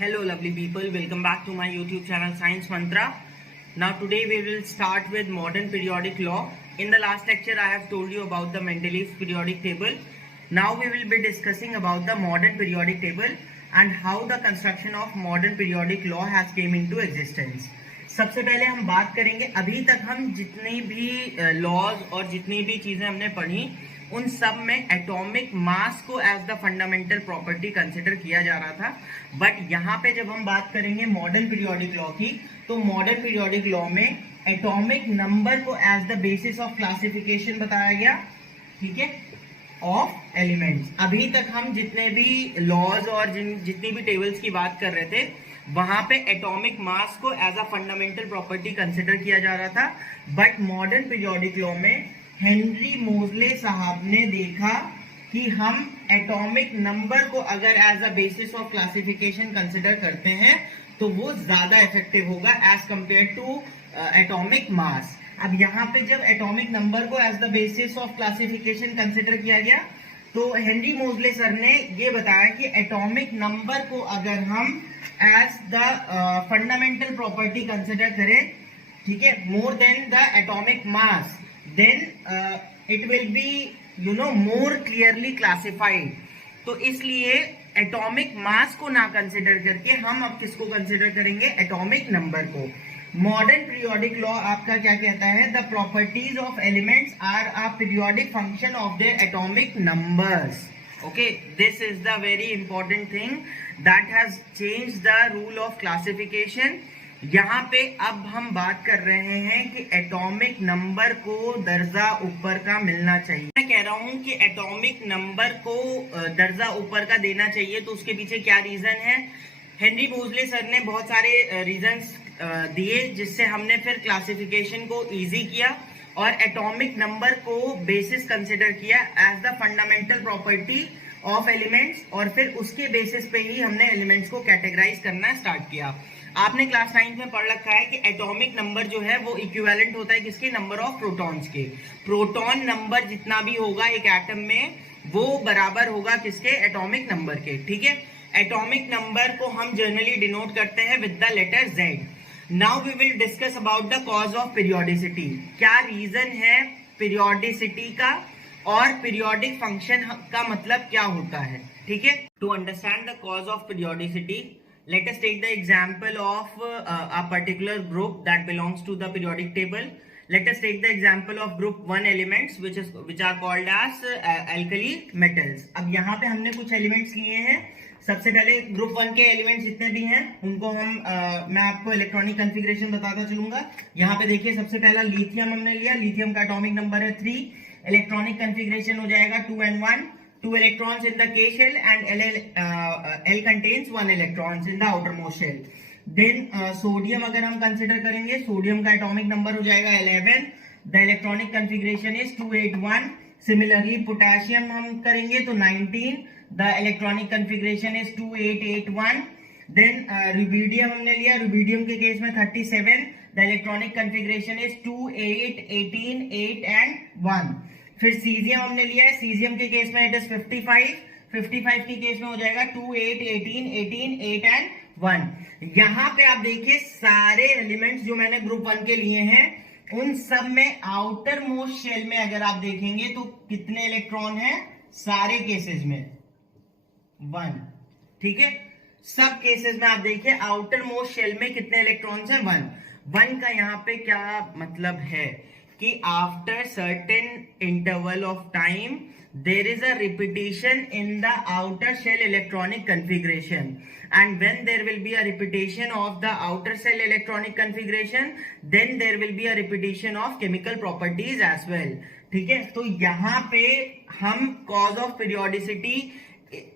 Hello lovely people, welcome back to my YouTube channel Science Mantra. Now today we will start with modern periodic law. In the last lecture I have told you about the Mendeleev's periodic table. Now we will be discussing about the modern periodic table and how the construction of modern periodic law has came into existence. सबसे पहले हम बात करेंगे, अभी तक हम जितनी भी लॉज और जितनी भी चीजें हमने पढ़ी उन सब में एटॉमिक मास को as the fundamental property consider किया जा रहा था। बट यहाँ पे जब हम बात करेंगे मॉडर्न पीरियोडिक लॉ की, तो मॉडर्न पीरियोडिक लॉ में एटॉमिक नंबर को as the basis of classification बताया गया, ठीक है, ऑफ एलिमेंट्स। अभी तक हम जितने भी लॉज और जितनी भी टेबल्स की बात कर रहे थे वहां पे एटॉमिक मास को as a fundamental property consider किया जा रहा था। बट मॉडर्न पीरियोडिक लॉ में हेनरी मोजले साहब ने देखा कि हम एटॉमिक नंबर को अगर as a basis of classification consider करते हैं तो वो ज्यादा इफेक्टिव होगा as compare to atomic mass. अब यहाँ पे जब एटॉमिक नंबर को as the basis of classification consider किया गया तो हेनरी मोजले सर ने ये बताया कि एटॉमिक नंबर को अगर हम as the fundamental property consider करें, ठीक है, more than the atomic mass, then it will be more clearly classified। तो इसलिए एटॉमिक मास को ना कंसिडर करके हम अब किसको कंसिडर करेंगे, एटॉमिक नंबर को। मॉडर्न पीरियोडिक लॉ आपका क्या कहता है, the properties of elements are a periodic function of their atomic numbers. Okay, this is the very important thing that has change the rule of classification. यहाँ पे अब हम बात कर रहे हैं कि एटॉमिक नंबर को दर्जा ऊपर का मिलना चाहिए। मैं कह रहा हूं कि एटॉमिक नंबर को दर्जा ऊपर का देना चाहिए, तो उसके पीछे क्या रीजन है। हेनरी मोजले सर ने बहुत सारे रीजंस दिए जिससे हमने फिर क्लासिफिकेशन को इजी किया और एटॉमिक नंबर को बेसिस कंसिडर किया as the fundamental property of elements, और फिर उसके बेसिस पे ही हमने एलिमेंट्स को कैटेगराइज करना स्टार्ट किया। आपने क्लास 9 में पढ़ रखा है कि एटॉमिक नंबर जो है वो इक्विवेलेंट होता है किसके, नंबर ऑफ प्रोटॉन्स के। प्रोटॉन नंबर जितना भी होगा एक एटम में वो बराबर होगा किसके, एटॉमिक नंबर के, ठीक है। एटॉमिक नंबर को हम जनरली डिनोट करते हैं with the letter Z। Now we will discuss about the cause of periodicity. क्या रीजन है पीरियोडिसिटी का और पीरियोडिक फंक्शन का मतलब क्या होता है, ठीक है। To understand the cause of periodicity, let us take the example of a particular group that belongs to the periodic table. Let us take the example of group 1 elements which are called as alkali metals। अब यहाँ पे हमने कुछ elements लिए हैं। सबसे पहले group 1 के एलिमेंट्स जितने भी हैं उनको मैं आपको इलेक्ट्रॉनिक कॉन्फ़िगरेशन बताता चलूंगा। यहाँ पे देखिए, सबसे पहला लिथियम हमने लिया, लिथियम का एटॉमिक नंबर है 3, इलेक्ट्रॉनिक कॉन्फ़िगरेशन हो जाएगा 2n1, 2 electrons in the K shell and L contains 1 electrons in the outermost shell। Then sodium अगर हम कंसिडर करेंगे, सोडियम का एटॉमिक नंबर हो जाएगा 11, the electronic configuration is 281। Similarly potassium हम करेंगे तो 19, the electronic configuration is 2881। Then rubidium हमने लिया, रुबिडियम के केस में 37, the electronic configuration is 2, 8, 18, 8 and 1। फिर सीजियम हमने लिया है, सीजियम के केस में इट इज 55, 55 के केस में हो जाएगा 2, 8, 18, 18, 8 एंड 1। यहाँ पे आप देखिए सारे एलिमेंट्स जो मैंने ग्रुप 1 के लिए हैं उन सब में आउटर मोस्ट शेल में अगर आप देखेंगे तो कितने इलेक्ट्रॉन हैं, सारे केसेस में 1, ठीक है। सब केसेस में आप देखिए आउटर मोस्ट शेल में कितने इलेक्ट्रॉन्स हैं, 1 का यहाँ पे क्या मतलब है कि after certain interval of time there is a repetition in the outer shell electronic configuration, and when there will be a repetition of the outer shell electronic configuration then there will be a repetition of chemical properties as well, ठीक है। तो यहाँ पे हम cause of periodicity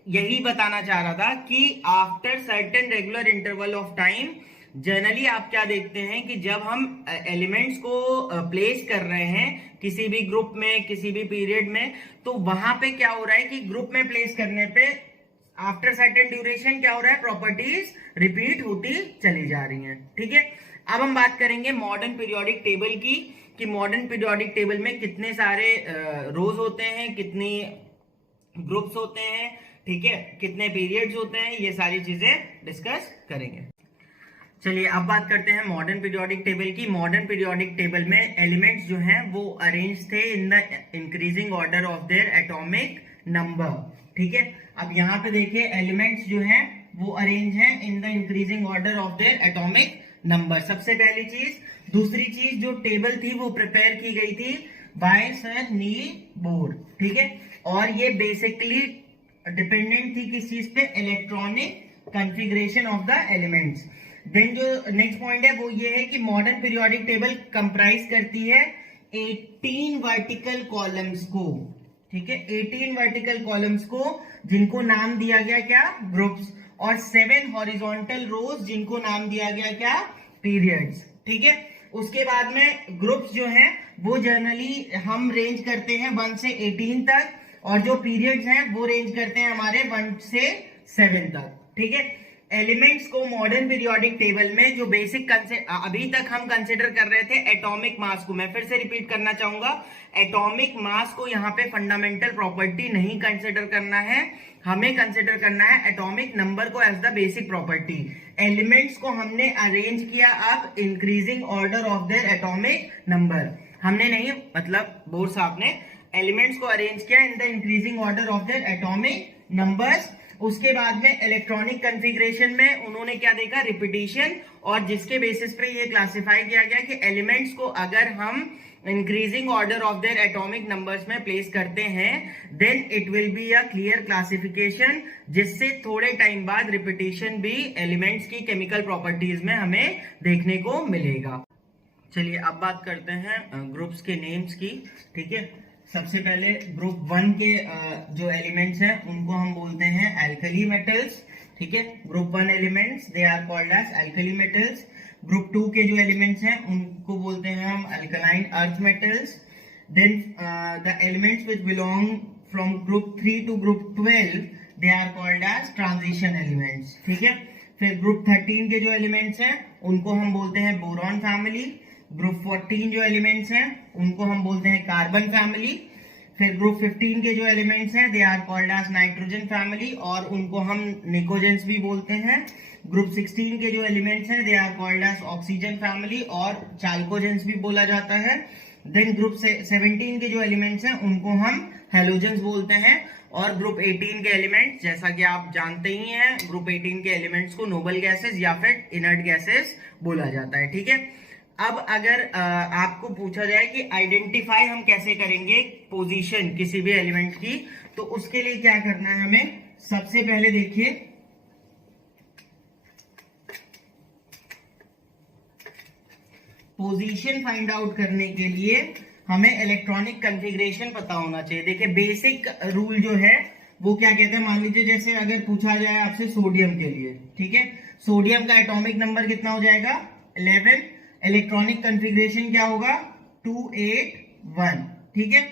यही बताना चाह रहा था कि after certain regular interval of time generally आप क्या देखते हैं कि जब हम एलिमेंट्स को प्लेस कर रहे हैं किसी भी ग्रुप में, किसी भी पीरियड में, तो वहां पे क्या हो रहा है कि ग्रुप में प्लेस करने पे आफ्टर सर्टेन ड्यूरेशन क्या हो रहा है, प्रॉपर्टीज रिपीट होती चली जा रही हैं, ठीक है। अब हम बात करेंगे मॉडर्न पीरियोडिक टेबल की कि मॉडर्न पीरियोडिक टेबल में कितने सारे रोज होते हैं, कितनी ग्रुप्स होते हैं, ठीक है, कितने पीरियड्स होते हैं, ये सारी चीजें डिस्कस करेंगे। चलिए अब बात करते हैं मॉडर्न पीरियोडिक टेबल की। मॉडर्न पीरियोडिक टेबल में एलिमेंट्स जो हैं वो अरेंज थे in the increasing order of their atomic number. ठीक है, अब यहाँ पे देखिए एलिमेंट्स जो हैं वो अरेंज हैं in the increasing order of their atomic number, सबसे पहली चीज। दूसरी चीज, जो टेबल थी वो प्रिपेयर की गई थी बाय सर नील बोर। ठीक है, और ये बेसिकली डिपेंडेंट थी किस चीज पे, electronic configuration of the elements. Then जो नेक्स्ट पॉइंट है वो ये है कि मॉडर्न पीरियोडिक टेबल कंप्राइज करती है 18 वर्टिकल कॉलम्स को। ठीक है, 18 वर्टिकल कॉलम्स को जिनको नाम दिया गया क्या, ग्रुप्स, और 7 हॉरिजॉन्टल रोज जिनको नाम दिया गया क्या, पीरियड्स। ठीक है, उसके बाद में ग्रुप्स जो हैं वो जनरली हम रेंज करते हैं 1 से 18 तक, और जो पीरियड्स हैं वो रेंज करते हैं हमारे 1 से 7 तक। ठीक है, एलिमेंट्स को मॉडर्न पीरियोडिक टेबल में जो बेसिक अभी तक हम कंसिडर कर रहे थे एटॉमिक मास को, मैं फिर से रिपीट करना चाहूंगा, एटॉमिक मास को यहाँ पे फंडामेंटल प्रॉपर्टी नहीं कंसिडर करना है, हमें कंसिडर करना है एटॉमिक नंबर को as the basic property. Elements को हमने अरेंज किया अब increasing order of their atomic number, हमने नहीं, मतलब बोर साहब ने एलिमेंट्स को अरेंज किया in the increasing order of their atomic numbers. उसके बाद में इलेक्ट्रॉनिक कॉन्फ़िगरेशन में उन्होंने क्या देखा, रिपीटिशन, और जिसके बेसिस पे ये क्लासिफाई किया गया कि एलिमेंट्स को अगर हम increasing order of their atomic numbers में प्लेस करते हैं then it will be a clear classification, जिससे थोड़े टाइम बाद रिपीटिशन भी एलिमेंट्स की केमिकल प्रॉपर्टीज में हमें देखने को मिलेगा। चलिए अब बात करते हैं ग्रुप्स के नेम्स की। ठीक है, सबसे पहले ग्रुप 1 के जो एलिमेंट्स हैं उनको हम बोलते हैं एल्कली मेटल्स। ठीक है, group 1 elements they are called as alkali metals. Group 2 के जो एलिमेंट्स हैं उनको बोलते हैं हम alkaline earth metals. Then the elements which belong from group 3 to group 12 they are called as transition elements. ठीक है, फिर ग्रुप 13 के जो एलिमेंट्स हैं उनको हम बोलते हैं बोरॉन फैमिली। ग्रुप 14 जो एलिमेंट्स हैं उनको हम बोलते हैं कार्बन फैमिली। फिर ग्रुप 15 के जो एलिमेंट्स हैं they are called as nitrogen family, और उनको हम निकोजेंस भी बोलते हैं। ग्रुप 16 के जो एलिमेंट्स हैं they are called as oxygen family, और चाल्कोजेंस भी बोला जाता है। देन ग्रुप 17 के जो एलिमेंट्स हैं उनको हम हेलोजेंस बोलते हैं, और ग्रुप 18 के एलिमेंट्स जैसा कि आप जानते ही हैं, ग्रुप 18 के एलिमेंट्स को नोबल गैसेस या फिर इनर्ट गैसेस बोला जाता है। ठीक है, अब अगर आपको पूछा जाए कि आइडेंटिफाई हम कैसे करेंगे पोजीशन किसी भी एलिमेंट की, तो उसके लिए क्या करना है हमें, सबसे पहले देखिए पोजीशन फाइंड आउट करने के लिए हमें इलेक्ट्रॉनिक कॉन्फ़िगरेशन पता होना चाहिए। देखिए बेसिक रूल जो है वो क्या कहते हैं, मान लीजिए जैसे अगर पूछा जाए आपसे सोडियम के लिए, ठीक है, सोडियम का एटॉमिक नंबर कितना हो जाएगा, 11। इलेक्ट्रॉनिक कॉन्फ़िगरेशन क्या होगा, 281। ठीक है,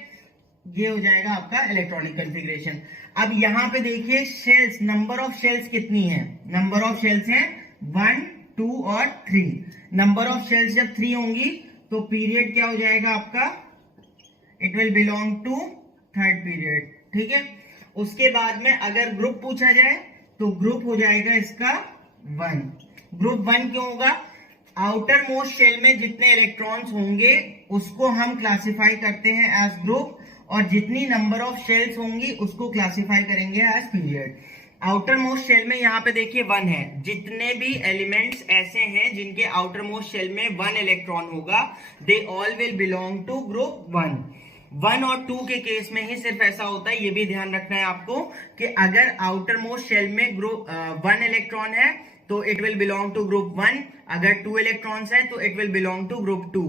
ये हो जाएगा आपका इलेक्ट्रॉनिक कॉन्फ़िगरेशन। अब यहां पे देखिए शेल्स, नंबर ऑफ शेल्स कितनी है, नंबर ऑफ शेल्स हैं 1, 2 और 3। नंबर ऑफ शेल्स जब 3 होंगी तो पीरियड क्या हो जाएगा आपका, it will belong to third period. ठीक है, उसके बाद में अगर ग्रुप पूछा जाए तो ग्रुप हो जाएगा इसका 1। ग्रुप 1 क्यों होगा, आउटर मोस्ट शेल में जितने इलेक्ट्रॉन्स होंगे उसको हम क्लासिफाई करते हैं एज ग्रुप, और जितनी नंबर ऑफ शेल्स होंगी उसको क्लासिफाई करेंगे as period. Outermost shell में यहाँ पे देखिए 1 है, जितने भी एलिमेंट्स ऐसे हैं जिनके आउटर मोस्ट शेल में 1 इलेक्ट्रॉन होगा they all will belong to group 1। 1 और 2 के केस में ही सिर्फ ऐसा होता है, ये भी ध्यान रखना है आपको कि अगर आउटर मोस्ट शेल में ग्रुप 1 इलेक्ट्रॉन है तो it will belong to group 1, अगर 2 इलेक्ट्रॉन्स है तो it will belong to group 2।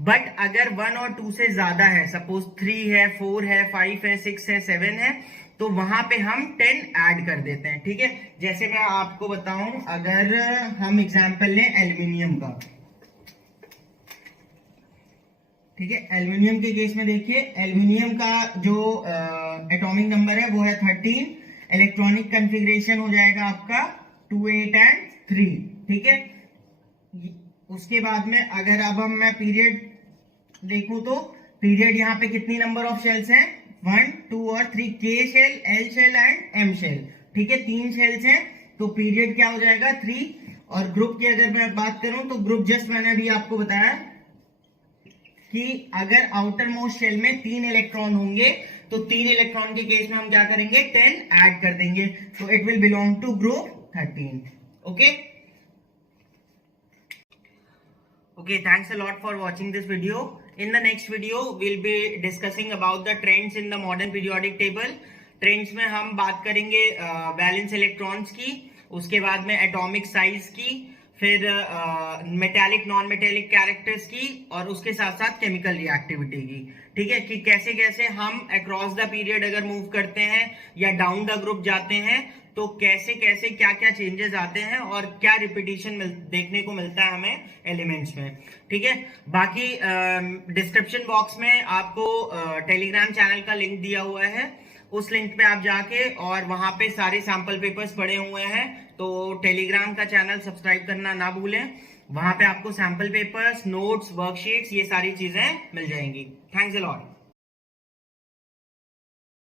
But अगर 1 और 2 से ज्यादा है, सपोज 3 है, 4 है, 5 है, 6 है, 7 है, तो वहां पे हम 10 ऐड कर देते हैं। ठीक है, जैसे मैं आपको बताऊं, अगर हम एग्जांपल लें एल्यूमिनियम का, ठीक है, एल्यूमिनियम के केस में देखिए एल्यूमिनियम का जो एटॉमिक नंबर है वो है 13, इलेक्ट्रॉनिक कॉन्फ़िगरेशन हो जाएगा आपका 2, 8 एंड 3। ठीक है, उसके बाद में अगर अब मैं पीरियड देखूं तो पीरियड यहाँ पे कितनी नंबर ऑफ शेल्स हैं, 1, 2 और 3 के shell, L shell and M shell. ठीक है, 3 शेल्स हैं, तो पीरियड क्या हो जाएगा 3। और ग्रुप की अगर मैं बात करूं तो ग्रुप जस्ट मैंने अभी आपको बताया कि अगर आउटर मोस्ट शेल में 3 इलेक्ट्रॉन होंगे तो 3 इलेक्ट्रॉन के केस में हम क्या करेंगे 10 ऐड कर देंगे, तो it will belong to group 13। Okay, okay, thanks a lot for watching this video. In the next video we'll be discussing about the trends in the modern periodic table. Trends में हम बात करेंगे valence electrons की, उसके बाद में atomic size की, फिर मेटालिक नॉन मेटालिक कैरेक्टर्स की, और उसके साथ साथ केमिकल रिएक्टिविटी की। ठीक है, कि कैसे कैसे हम अक्रॉस द पीरियड अगर मूव करते हैं या डाउन द ग्रुप जाते हैं तो कैसे कैसे क्या क्या चेंजेस आते हैं और क्या रिपीटिशन देखने को मिलता है हमें एलिमेंट्स में। ठीक है, बाकी डिस्क्रिप्शन बॉक्स में आपको टेलीग्राम चैनल का लिंक दिया हुआ है, उस लिंक पे आप जाके और वहां पे सारे सैंपल पेपर्स पड़े हुए हैं, तो टेलीग्राम का चैनल सब्सक्राइब करना ना भूलें। वहां पे आपको सैंपल पेपर्स, नोट्स, वर्कशीट्स, ये सारी चीजें मिल जाएंगी। Thanks a lot.